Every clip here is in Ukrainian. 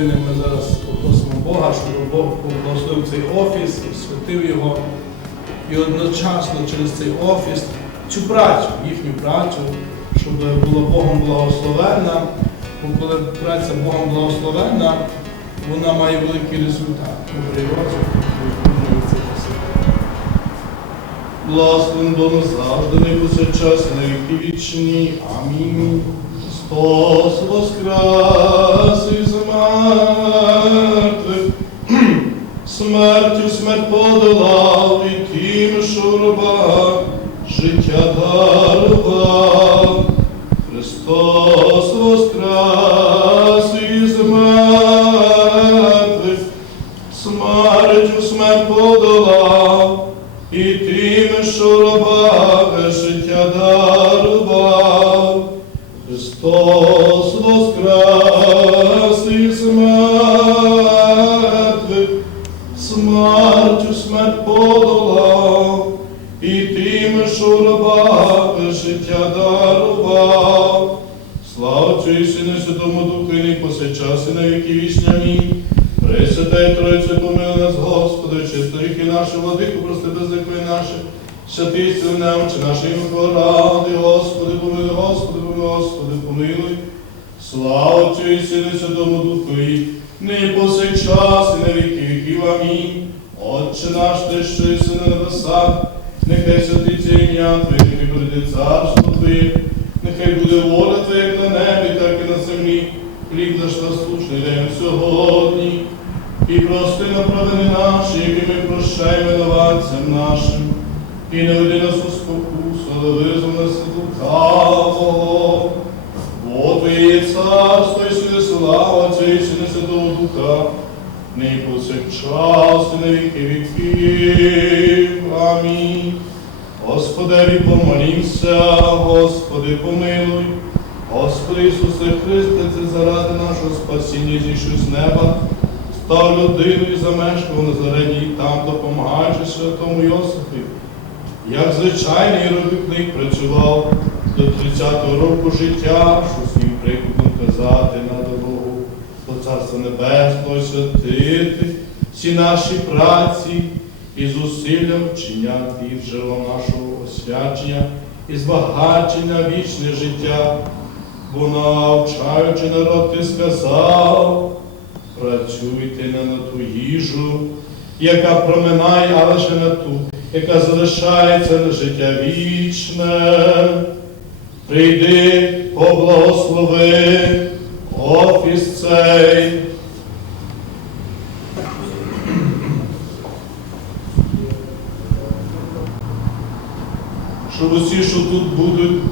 таким. Ми зараз попросимо Бога, щоб Бог благословив цей офіс, святив його. І одночасно через цей офіс, цю працю, їхню працю, щоб була Богом благословенна. Бо коли праця Богом благословенна, вона має великий результат. Добрий розвиток і виконує. Благословен Бог завжди, не повсякчас, і на віки вічні. Амінь. Христос воскрес що життя дарував. Христос воскрес із мертвих, смертю смерть подолав, і тим, що в рабах життя дарував. Слава і Сину Святому Духу, повсякчас, і на віки вічні. Амінь. Пресвятай Тройцю, помили нас, Господи, чисторіки наші, владику, прости безликої наші, святий сили немочі нашої поради, Господи, помилуй, Господи, помилуй, Господи, помилуй. Слава Отцю і Святому Духу, і нині повсякчас, і на віки віків. Амінь. Отче наш, ти що єси на небесах, нехай святиться ім'я Твоє, нехай прийде царство Твоє, нехай буде воля Твоя як на небі, так і на землі. Хліб наш насущний дай нам сьогодні. І прости нам провини наші, які ми прощаємо винуватцям нашим. І не веди нас у спокусу, але нас від лукавого. Бо царство і сили слава, Отця і Сина і Святого Духа, нині і на віки віків. Амінь. Господеві помолімся, Господи помилуй. Господи Ісусе Христе, це заради нашого спасіння зійшов з неба, став людину і замешкав на Назарені, і там допомагаючи святому Йосифі. Як звичайний робітник працював до 30-го року життя, що своїм прикладом казати на дорогу до Царства Небесного святити всі наші праці і зусилля вчиняти і джерело нашого освячення і збагачення вічне життя. Бо навчаючи народ, ти сказав, працюйте не на ту їжу, яка проминає, а лише на ту, яка залишається на життя вічне. Прийди, поблагослови офіс цей. Щоб усі, що тут будуть,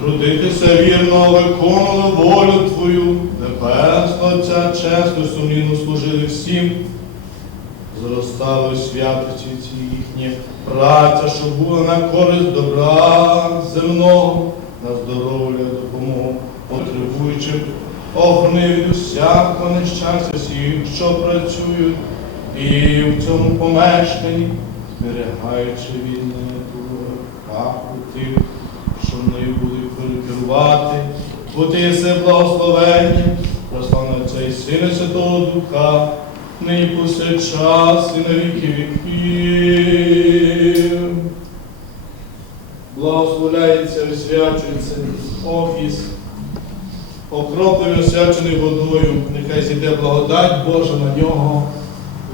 трудитися вірно, виконували волю Твою, небесного Отця, чесно, сумлінно служили всім, зростали святості ці їхні. Праця, щоб була на користь добра земного, на здоров'я, допомогу, потребуючим огни від усякого нещастя всіх, що працюють, і в цьому помешканні, зберігаючи вільне паху тих, що мною будуть керувати, бо ти єси благословення, прославна Отця і Сина Святого Духа, нині повсякчас і на віки віків. Благословляється, освячується офіс, окроплений освячений водою, нехай зійде благодать Божа на нього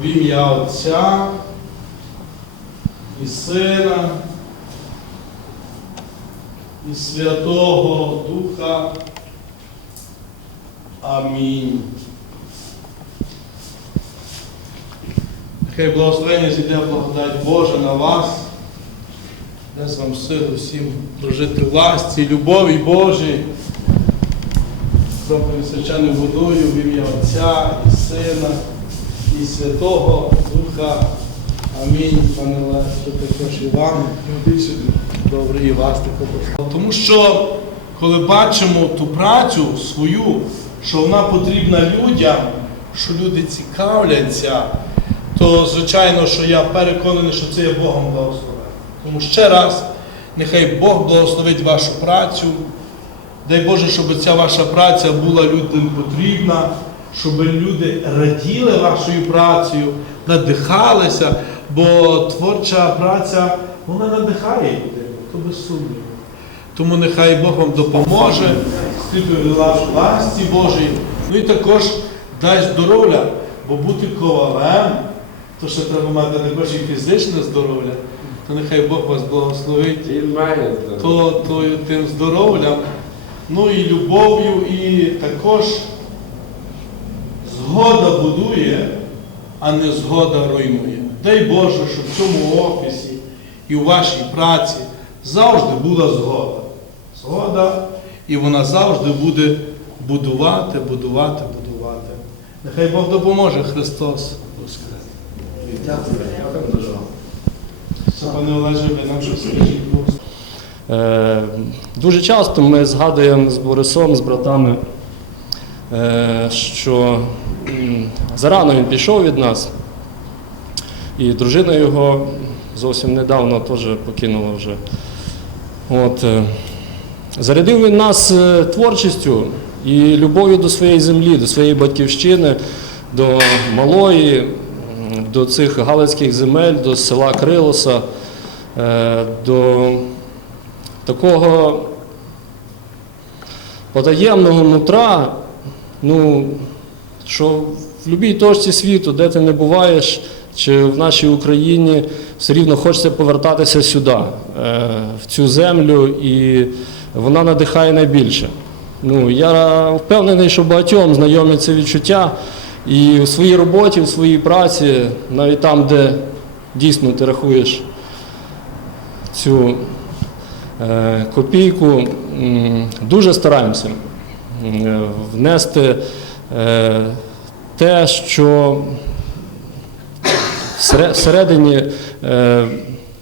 в ім'я Отця і Сина і Святого Духа. Амінь. Хай благословення зійде благодать Божа на вас. Дасть вам силу всім прожити в ласці, любові Божій. Кроплений священною водою в ім'я Отця і Сина і Святого Духа. Амінь, пане Лесю, також і вам. Добре, і вас також. Тому що, коли бачимо ту працю свою, що вона потрібна людям, що люди цікавляться, то звичайно, що я переконаний, що це є Богом благословення. Тому ще раз, нехай Бог благословить вашу працю. Дай Боже, щоб ця ваша праця була людям потрібна, щоб люди раділи вашою працею, надихалися, бо творча праця вона надихає людей, то без сумніву. Тому нехай Бог вам допоможе, скріпи в ласті Божій. Ну і також дасть здоров'я, бо бути ковалем, то ще треба мати також і фізичне здоров'я, то нехай Бог вас благословить то, то тим здоров'ям, ну і любов'ю, і також згода будує, а не згода руйнує. Дай Боже, щоб в цьому офісі і у вашій праці завжди була згода. Згода, і вона завжди буде будувати, будувати, будувати. Нехай Бог допоможе Христос. Дякую. Пане Олеже, ви нам щось Дуже часто ми згадуємо з Борисом, з братами, е, що зарано він пішов від нас, і дружина його зовсім недавно теж покинула вже. От, е, зарядив він нас е, творчістю і любов'ю до своєї землі, до своєї батьківщини, до малої, до цих галицьких земель, до села Крилоса, е, до такого потаємного нутра, ну, що в будь-якій точці світу, де ти не буваєш, чи в нашій Україні, все рівно хочеться повертатися сюди, е, в цю землю, і вона надихає найбільше. Ну, я впевнений, що багатьом знайомі це відчуття. І в своїй роботі, в своїй праці, навіть там, де дійсно ти рахуєш цю е, копійку, дуже стараємося е, внести е, те, що всередині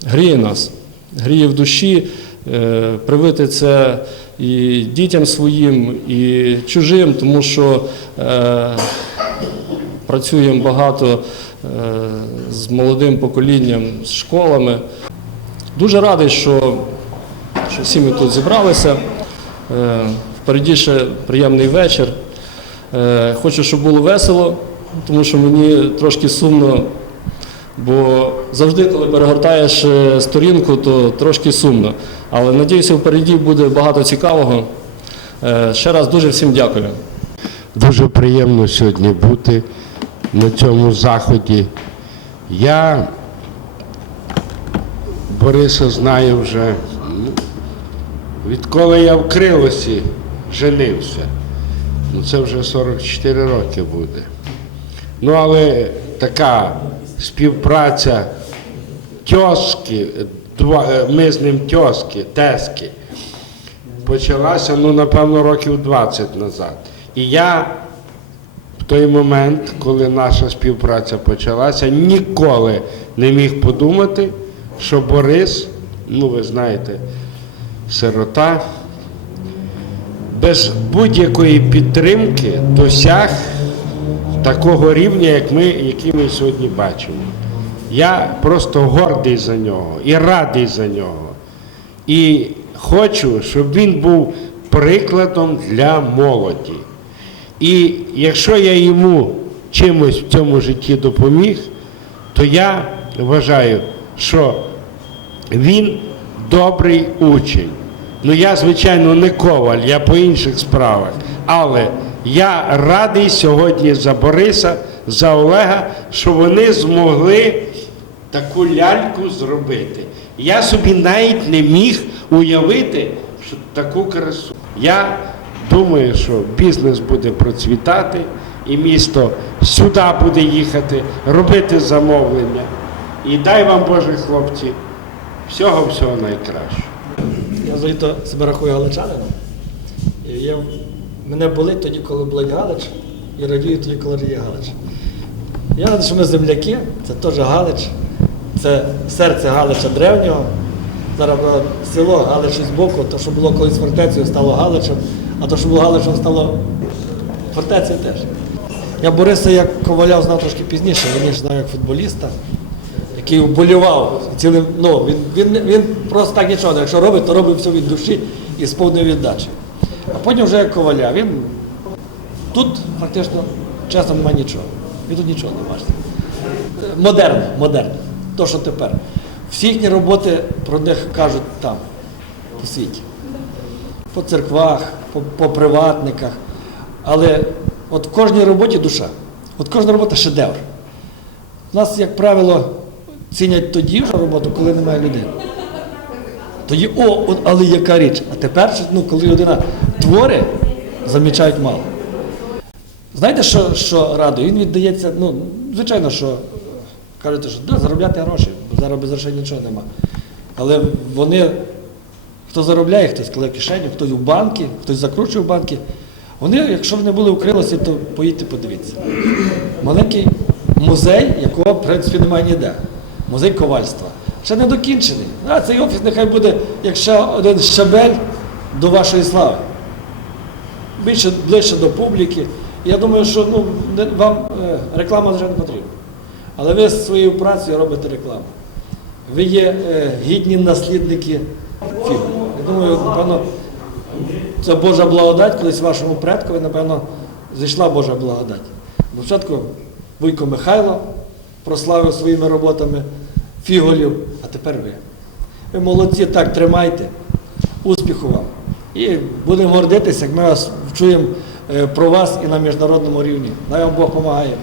гріє нас, гріє в душі, привити це і дітям своїм, і чужим, тому що працюємо багато е, з молодим поколінням, з школами. Дуже радий, що, що всі ми тут зібралися. Е, Впереді ще приємний вечір. Е, Хочу, щоб було весело, тому що мені трошки сумно, бо завжди, коли перегортаєш сторінку, то трошки сумно. Але надіюся, впереді буде багато цікавого. Ще раз дуже всім дякую. Дуже приємно сьогодні бути на цьому заході. Я Бориса знаю вже, ну, відколи я в Крилосі женився. Ну, це вже 44 роки буде. Ну, але така співпраця тьоски, е, ми з ним тьоски, тески, почалася, ну, напевно, років 20 назад. І я в той момент, коли наша співпраця почалася, ніколи не міг подумати, що Борис, ну ви знаєте, сирота, без будь-якої підтримки досяг такого рівня, як ми, який ми сьогодні бачимо. Я просто гордий за нього і радий за нього. І хочу, щоб він був прикладом для молоді. І якщо я йому чимось в цьому житті допоміг, то я вважаю, що він добрий учень. Ну я, звичайно, не коваль, я по інших справах. Але я радий сьогодні за Бориса, за Олега, що вони змогли таку ляльку зробити. Я собі навіть не міг уявити що таку красу. Я думаю, що бізнес буде процвітати, і місто сюди буде їхати, робити замовлення. І дай вам, Боже, хлопці, всього-всього найкращого. Я взагалі-то себе рахую галичанином. Я, мене болить тоді, коли болить Галич, і радію тоді, коли радіє Галич. Я радий, що ми земляки, це теж Галич, це серце Галича древнього. Зараз село Галич з боку, то, що було колись фортецею, стало Галичем, а то, що було Галичем, стало фортецею теж. Я Бориса як коваля знав трошки пізніше, він знав як футболіста, який вболівав цілим. Ну, він, він, він просто так нічого, якщо робить, то робить все від душі і з повною віддачі. А потім вже як коваля. Він тут фактично чесно, немає нічого. І тут нічого не бачите. Е, Модерно, модерно. То, що тепер. Всі їхні роботи про них кажуть там, по світі. По церквах, по, по приватниках. Але от в кожній роботі душа. От кожна робота шедевр. Нас, як правило, цінять тоді вже роботу, коли немає людини. Тоді, о, от, але яка річ. А тепер, ну, коли людина творить, замічають мало. Знаєте, що, що радує? Він віддається, ну, звичайно, що кажете, що да, заробляти гроші, зараз без грошей нічого нема. Але вони, хто заробляє, хтось кладе кишеню, хтось у банки, хтось закручує в банки. Вони, якщо вони були у то поїдьте подивіться. Маленький музей, якого, в принципі, немає ніде. Музей ковальства. Ще не докінчений. А цей офіс нехай буде, як ще один щабель до вашої слави. Більше ближче до публіки. Я думаю, що ну, вам е, реклама вже не потрібна. Але ви своєю працею робите рекламу. Ви є е, гідні наслідники фільму. Думаю, напевно, це Божа благодать, колись вашому предкові, напевно, зійшла Божа благодать. Бо Спочатку Вуйко Михайло прославив своїми роботами фіголів, а тепер ви. Ви молодці, так тримайте. Успіху вам. І будемо гордитися, як ми вас чуємо е, про вас і на міжнародному рівні. Дай вам Бог допомагає.